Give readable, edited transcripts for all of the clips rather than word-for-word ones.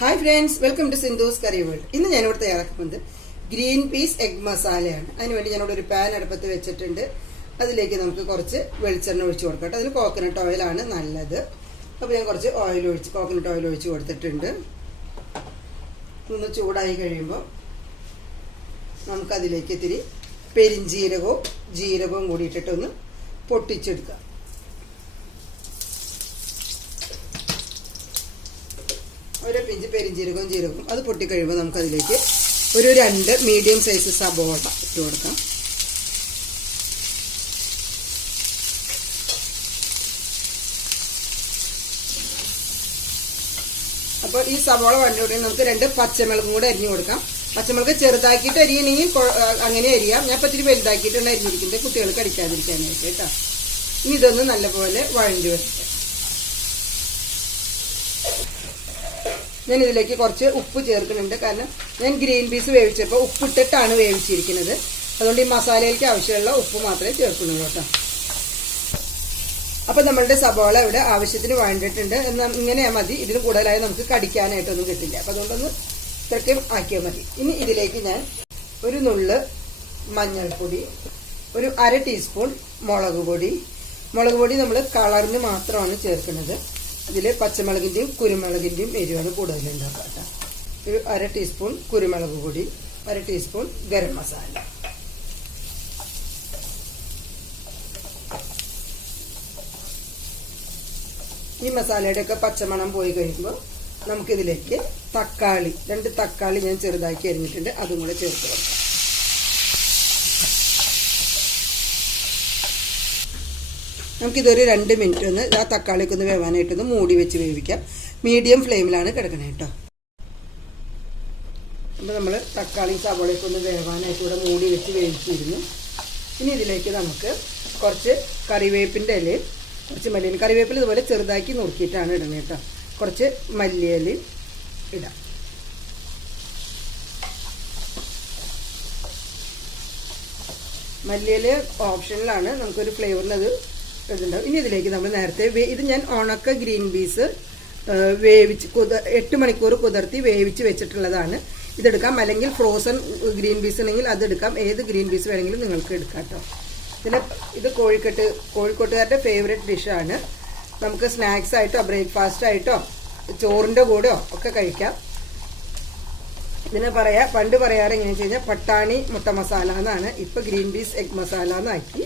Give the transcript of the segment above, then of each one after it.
Hi friends, welcome to Sindhu's curry world. ഇന്ന് ഞാനിവിടെ തയ്യാറാക്കുന്നത് ഗ്രീൻ പീസ് എഗ് മസാലയാണ്. അതിനുവേണ്ടി ഞാനിവിടെ ഒരു പാൻ അടുപ്പത്ത് വെച്ചിട്ടുണ്ട്. അതിലേക്ക് നമുക്ക് കുറച്ച് വെളിച്ചെണ്ണ ഒഴിച്ച് കൊടുക്കട്ടെ. അതിന് കോക്കനട്ട് ഓയിലാണ് നല്ലത്. അപ്പോൾ ഞാൻ കുറച്ച് കോക്കനട്ട് ഓയിൽ ഒഴിച്ച് കൊടുത്തിട്ടുണ്ട്. ഒന്ന് ചൂടായി കഴിയുമ്പോൾ നമുക്കതിലേക്ക് ഇത്തിരി പെരിഞ്ജീരകവും ജീരകവും കൂടി ഇട്ടിട്ടൊന്ന് പൊട്ടിച്ചെടുക്കാം. ഒരു പിഞ്ച് പെരിഞ്ജീരകവും ജീരകവും അത് പൊട്ടിക്കഴിയുമ്പോൾ നമുക്കതിലേക്ക് ഒരു 2 മീഡിയം സൈസ് സബോള ഇട്ട് കൊടുക്കാം. അപ്പോൾ ഈ സബോള വഴഞ്ഞോടെ നമുക്ക് 2 പച്ചമുളകും കൂടെ അരിഞ്ഞു കൊടുക്കാം. പച്ചമുളക് ചെറുതാക്കിയിട്ട് അരിയണമെങ്കിൽ അങ്ങനെ അരിയാം. ഞാൻ ഇപ്പം ഇത്തിരി വലുതാക്കിയിട്ടാണ് അരിഞ്ഞിരിക്കുന്നത്, കുട്ടികൾക്ക് അടിക്കാതിരിക്കാനായിട്ട് കേട്ടോ. ഇനി ഇതൊന്ന് നല്ലപോലെ വഴഞ്ഞു വരട്ടെ. ഞാൻ ഇതിലേക്ക് കുറച്ച് ഉപ്പ് ചേർക്കുന്നുണ്ട്. കാരണം ഞാൻ ഗ്രീൻ പീസ് വേവിച്ചപ്പോൾ ഉപ്പിട്ടിട്ടാണ് വേവിച്ചിരിക്കുന്നത്. അതുകൊണ്ട് ഈ മസാലയിലേക്ക് ആവശ്യമുള്ള ഉപ്പ് മാത്രമേ ചേർക്കുന്നുള്ളൂ കേട്ടോ. അപ്പം നമ്മളുടെ സബോള ഇവിടെ ആവശ്യത്തിന് വേണ്ടിയിട്ടുണ്ട്. ഇങ്ങനെ മതി. ഇതിന് കൂടുതലായി നമുക്ക് കടിക്കാനായിട്ടൊന്നും കിട്ടില്ല. അപ്പം അതുകൊണ്ടൊന്ന് ഇത്രയ്ക്കും ആക്കിയാൽ മതി. ഇനി ഇതിലേക്ക് ഞാൻ ഒരു നുള്ള് മഞ്ഞൾപ്പൊടി, ഒരു 1/2 ടീസ്പൂൺ മുളക് പൊടി നമ്മൾ കളറിന് മാത്രമാണ് ചേർക്കുന്നത്. ഇതിൽ പച്ചമുളകിൻ്റെയും കുരുമുളകിൻ്റെയും എരിവാണ് കൂടുതലുണ്ടാക്കുക കേട്ടോ. ഒരു 1/2 ടീസ്പൂൺ കുരുമുളക് പൊടി, 1/2 ടീസ്പൂൺ ഗരം മസാല. ഈ മസാലയുടെയൊക്കെ പച്ചമണം പോയി കഴിയുമ്പോൾ നമുക്കിതിലേക്ക് തക്കാളി 2 തക്കാളി ഞാൻ ചെറുതാക്കി അരിഞ്ഞിട്ടുണ്ട്, അതും കൂടെ ചേർത്ത് കൊടുക്കാം. നമുക്കിതൊരു 2 മിനിറ്റ് ഒന്ന് ആ തക്കാളിയൊക്കെ ഒന്ന് വേവാനായിട്ടൊന്ന് മൂടി വെച്ച് വേവിക്കാം. മീഡിയം ഫ്ലെയിമിലാണ് കിടക്കണേ കേട്ടോ. അപ്പോൾ നമ്മൾ തക്കാളിയും സവോളയൊക്കെ ഒന്ന് വേവാനായിട്ട് ഇവിടെ മൂടി വെച്ച് വേവിച്ചിരുന്നു. ഇനി ഇതിലേക്ക് നമുക്ക് കുറച്ച് കറിവേപ്പിൻ്റെ ഇലയും കുറച്ച് മല്ലിയില, കറിവേപ്പില ഇതുപോലെ ചെറുതാക്കി നുറുക്കിയിട്ടാണ് ഇടുന്നത് കേട്ടോ. കുറച്ച് മല്ലിയിലയും ഇടാം. മല്ലിയില ഓപ്ഷനിലാണ്, നമുക്കൊരു ഫ്ലേവറിനത് ഇതുണ്ടാവും. ഇനി ഇതിലേക്ക് നമ്മൾ നേരത്തെ ഇത് ഞാൻ ഉണക്ക ഗ്രീൻ പീസ് വേവിച്ച് 8 മണിക്കൂർ കുതിർത്തി വേവിച്ച് വെച്ചിട്ടുള്ളതാണ്. ഇതെടുക്കാം. അല്ലെങ്കിൽ ഫ്രോസൺ ഗ്രീൻ പീസ് ഉണ്ടെങ്കിൽ അതെടുക്കാം. ഏത് ഗ്രീൻ പീസ് വേണമെങ്കിലും നിങ്ങൾക്ക് എടുക്കാം കേട്ടോ. ഇത് കോഴിക്കോട്ടുകാരുടെ ഫേവറേറ്റ് ഡിഷാണ്. നമുക്ക് സ്നാക്സ് ആയിട്ടോ ബ്രേക്ക്ഫാസ്റ്റ് ആയിട്ടോ ചോറിൻ്റെ കൂടെയോ ഒക്കെ കഴിക്കാം. ഇതിനെ പണ്ട് പറയാറ് എങ്ങനെയാണെന്ന് വെച്ച് കഴിഞ്ഞാൽ പട്ടാണി മുട്ട മസാല എന്നാണ്. ഇപ്പോൾ ഗ്രീൻ പീസ് എഗ് മസാല എന്നാക്കി.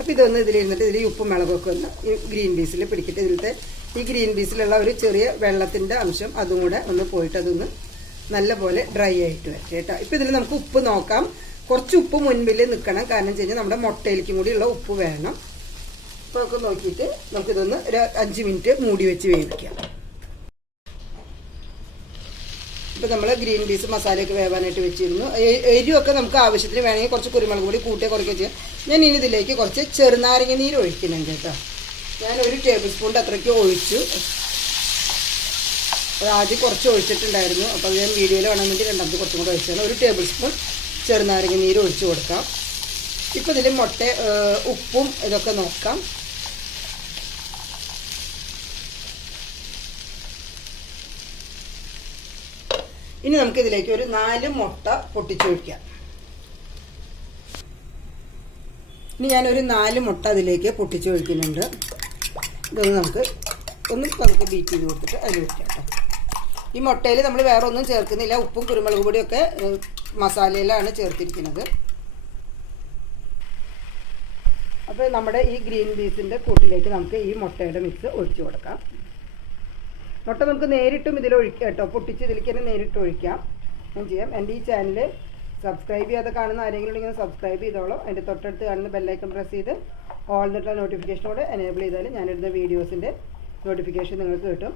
അപ്പോൾ ഇതൊന്ന് ഇതിലിരുന്നിട്ട് ഇതിൽ ഉപ്പും മുളകൊക്കെ ഒന്ന് ഈ ഗ്രീൻ പീസിൽ പിടിക്കിട്ട് ഇതിലത്തെ ഈ ഗ്രീൻ പീസിലുള്ള ഒരു ചെറിയ വെള്ളത്തിൻ്റെ അംശം അതും കൂടെ ഒന്ന് പോയിട്ട് അതൊന്ന് നല്ലപോലെ ഡ്രൈ ആയിട്ട് വരട്ടെ കേട്ടോ. ഇപ്പോൾ ഇതിൽ നമുക്ക് ഉപ്പ് നോക്കാം. കുറച്ച് ഉപ്പ് മുൻപിൽ നിൽക്കണം. കാരണം വെച്ച് കഴിഞ്ഞാൽ നമ്മുടെ മുട്ടയിലേക്കും കൂടിയുള്ള ഉപ്പ് വേണം. അപ്പോൾ ഒക്കെ നോക്കിയിട്ട് നമുക്കിതൊന്ന് ഒരു 5 മിനിറ്റ് മൂടി വെച്ച് വേവിക്കാം. ഇപ്പോൾ നമ്മൾ ഗ്രീൻ പീസ് മസാലയൊക്കെ വേവാനായിട്ട് വെച്ചിരുന്നു. എരിവൊക്കെ നമുക്ക് ആവശ്യത്തിന് വേണമെങ്കിൽ കുറച്ച് കുരുമുളക് പൊടി കൂട്ടിയോ കുറയ്ക്കുകയോ ചെയ്യാം. ഞാൻ ഇനി ഇതിലേക്ക് കുറച്ച് ചെറുനാരങ്ങ നീര് ഒഴിക്കുന്നുണ്ട് കേട്ടോ. ഞാൻ 1 ടേബിൾ സ്പൂൺ അത്രയ്ക്ക് ഒഴിച്ചു. അത് ആദ്യം കുറച്ച് ഒഴിച്ചിട്ടുണ്ടായിരുന്നു. അപ്പോൾ അത് ഞാൻ വീഡിയോയിൽ വേണമെങ്കിൽ രണ്ടാമത് കുറച്ചും കൂടെ ഒഴിച്ചാണ്. 1 ടേബിൾ സ്പൂൺ ചെറുനാരങ്ങ നീര് ഒഴിച്ച് കൊടുക്കാം. ഇപ്പോൾ ഇതിൽ ഉപ്പും ഇതൊക്കെ നോക്കാം. ഇനി നമുക്കിതിലേക്ക് ഒരു 4 മുട്ട പൊട്ടിച്ചൊഴിക്കാം. ഇനി ഞാനൊരു 4 മുട്ട അതിലേക്ക് പൊട്ടിച്ചൊഴിക്കുന്നുണ്ട്. ഇതൊന്ന് നമുക്ക് ബീറ്റ് ചെയ്ത് കൊടുത്തിട്ട് അതിൽ വെക്കാം കേട്ടോ. ഈ മുട്ടയിൽ നമ്മൾ വേറെ ഒന്നും ചേർക്കുന്നില്ല. ഉപ്പും കുരുമുളക് പൊടിയൊക്കെ മസാലയിലാണ് ചേർത്തിരിക്കുന്നത്. അപ്പോൾ നമ്മുടെ ഈ ഗ്രീൻ പീസിൻ്റെ കൂട്ടിലേക്ക് നമുക്ക് ഈ മുട്ടയുടെ മിക്സ് ഒഴിച്ചു കൊടുക്കാം. മുട്ട നമുക്ക് നേരിട്ടും ഇതിലൊഴിക്കാം കേട്ടോ. പൊട്ടിച്ച് ഇതിലേക്ക് തന്നെ നേരിട്ട് ഒഴിക്കാം. ഞാൻ ചെയ്യാം. എൻ്റെ ഈ ചാനൽ സബ്സ്ക്രൈബ് ചെയ്യാതെ കാണുന്ന ആരെങ്കിലും ഉണ്ടെങ്കിൽ സബ്സ്ക്രൈബ് ചെയ്തോളൂ. അതിൻ്റെ തൊട്ടടുത്ത് കാണുന്ന ബെല്ലൈക്കൺ പ്രസ് ചെയ്ത് ഓൾ എന്നുള്ള നോട്ടിഫിക്കേഷനോടെ എനേബിൾ ചെയ്താൽ ഞാനിടുന്ന വീഡിയോസിൻ്റെ നോട്ടിഫിക്കേഷൻ നിങ്ങൾക്ക് കിട്ടും.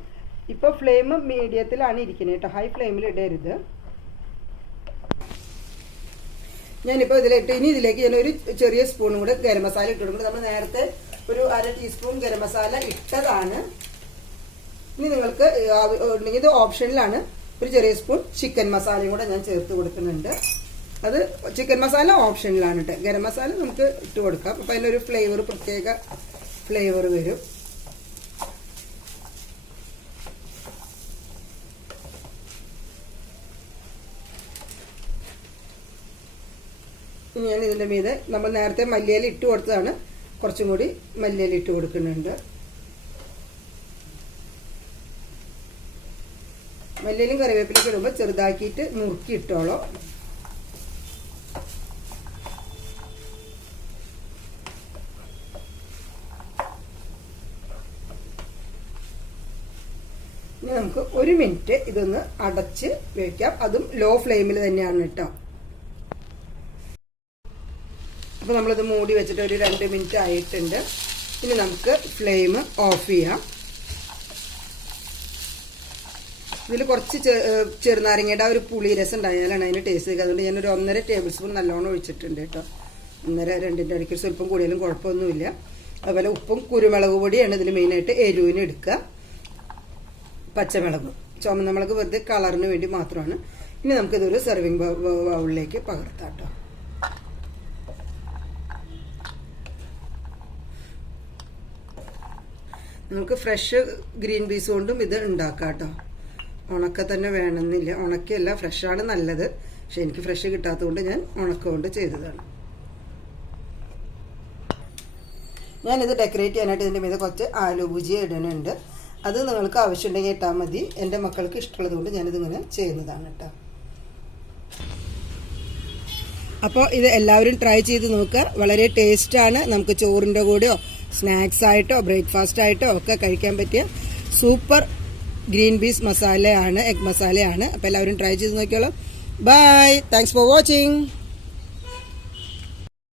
ഇപ്പോൾ ഫ്ലെയിം മീഡിയത്തിലാണ് ഇരിക്കുന്നത് കേട്ടോ. ഹൈ ഫ്ലെയിമിൽ ഇടരുത്. ഞാനിപ്പോൾ ഇതിലിട്ട് ഇനി ഇതിലേക്ക് ഞാനൊരു ചെറിയ സ്പൂണും കൂടെ ഗരം മസാല ഇട്ട് കൊടുക്കുന്നത്. നമ്മൾ നേരത്തെ ഒരു 1/2 ടീസ്പൂൺ ഗരം മസാല ഇട്ടതാണ്. ഇനി നിങ്ങൾക്ക് ഉണ്ടെങ്കിൽ ഇത് ഓപ്ഷനിലാണ്. ഒരു ചെറിയ സ്പൂൺ ചിക്കൻ മസാലയും കൂടെ ഞാൻ ചേർത്ത് കൊടുക്കുന്നുണ്ട്. അത് ചിക്കൻ മസാല ഓപ്ഷനിലാണ് കേട്ടോ. ഗരം മസാല നമുക്ക് ഇട്ട് കൊടുക്കാം. അപ്പോൾ അതിനൊരു പ്രത്യേക ഫ്ലേവർ വരും. ഇനി ഞാൻ ഇതിൻ്റെ മീതെ നമ്മൾ നേരത്തെ മല്ലിയില ഇട്ട് കൊടുത്തതാണ്, കുറച്ചും കൂടി മല്ലിയില ഇട്ട് കൊടുക്കുന്നുണ്ട്. മല്ലിയിലും കറിവേപ്പിലൊക്കെ ഇടുമ്പോൾ ചെറുതാക്കിയിട്ട് നുറുക്കി ഇട്ടോളൂ. ഇനി നമുക്ക് 1 മിനിറ്റ് ഇതൊന്ന് അടച്ച് വെക്കാം. അതും ലോ ഫ്ലെയിമിൽ തന്നെയാണ് കേട്ടോ. അപ്പോൾ നമ്മളിത് മൂടി വെച്ചിട്ട് ഒരു 2 മിനിറ്റ് ആയിട്ടുണ്ട്. ഇനി നമുക്ക് ഫ്ലെയിം ഓഫ് ചെയ്യാം. ഇതിൽ കുറച്ച് ചെറുനാരങ്ങയുടെ ഒരു പുളി രസം ഉണ്ടായാലാണ് അതിന് ടേസ്റ്റ് ചെയ്യുക. അതുകൊണ്ട് ഞാനൊരു 1.5 ടേബിൾ സ്പൂൺ നല്ലോണം ഒഴിച്ചിട്ടുണ്ട് കേട്ടോ. 1.5-2 ഇടയ്ക്ക് സ്വല്പം കൂടിയാലും കുഴപ്പമൊന്നുമില്ല. അതുപോലെ ഉപ്പും കുരുമുളക് പൊടിയാണ് ഇതിൽ മെയിനായിട്ട് എരിവിന് എടുക്കുക. പച്ചമുളക്, ചുമന്ന മുളക് വെറുതെ കളറിന് വേണ്ടി മാത്രമാണ്. ഇനി നമുക്കിതൊരു സെർവിങ് ബൗളിലേക്ക് പകർത്താം കേട്ടോ. നമുക്ക് ഫ്രഷ് ഗ്രീൻ പീസ് കൊണ്ടും ഇത് ഉണ്ടാക്കാം കേട്ടോ. ഉണക്ക തന്നെ വേണമെന്നില്ല, ഉണക്കയല്ല ഫ്രഷാണ് നല്ലത്. പക്ഷെ എനിക്ക് ഫ്രഷ് കിട്ടാത്തതുകൊണ്ട് ഞാൻ ഉണക്ക കൊണ്ട് ചെയ്തതാണ്. ഞാനിത് ഡെക്കറേറ്റ് ചെയ്യാനായിട്ട് ഇതിൻ്റെ മീതെ കുറച്ച് ആലു ഭുജിയ ഇടുന്നുണ്ട്. അത് നിങ്ങൾക്ക് ആവശ്യമുണ്ടെങ്കിൽ ഇട്ടാൽ മതി. എൻ്റെ മക്കൾക്ക് ഇഷ്ടമുള്ളത് കൊണ്ട് ഞാനിതിങ്ങനെ ചെയ്യുന്നതാണ് കേട്ടോ. അപ്പോൾ ഇത് എല്ലാവരും ട്രൈ ചെയ്ത് നോക്കുക. വളരെ ടേസ്റ്റാണ്. നമുക്ക് ചോറിൻ്റെ കൂടെയോ സ്നാക്സ് ആയിട്ടോ ബ്രേക്ക്ഫാസ്റ്റ് ആയിട്ടോ ഒക്കെ കഴിക്കാൻ പറ്റിയ സൂപ്പർ ഗ്രീൻ പീസ് മസാലയാണ്, എഗ് മസാലയാണ്. അപ്പോൾ എല്ലാവരും ട്രൈ ചെയ്ത് നോക്കിയോളൂ. Bye, thanks for watching.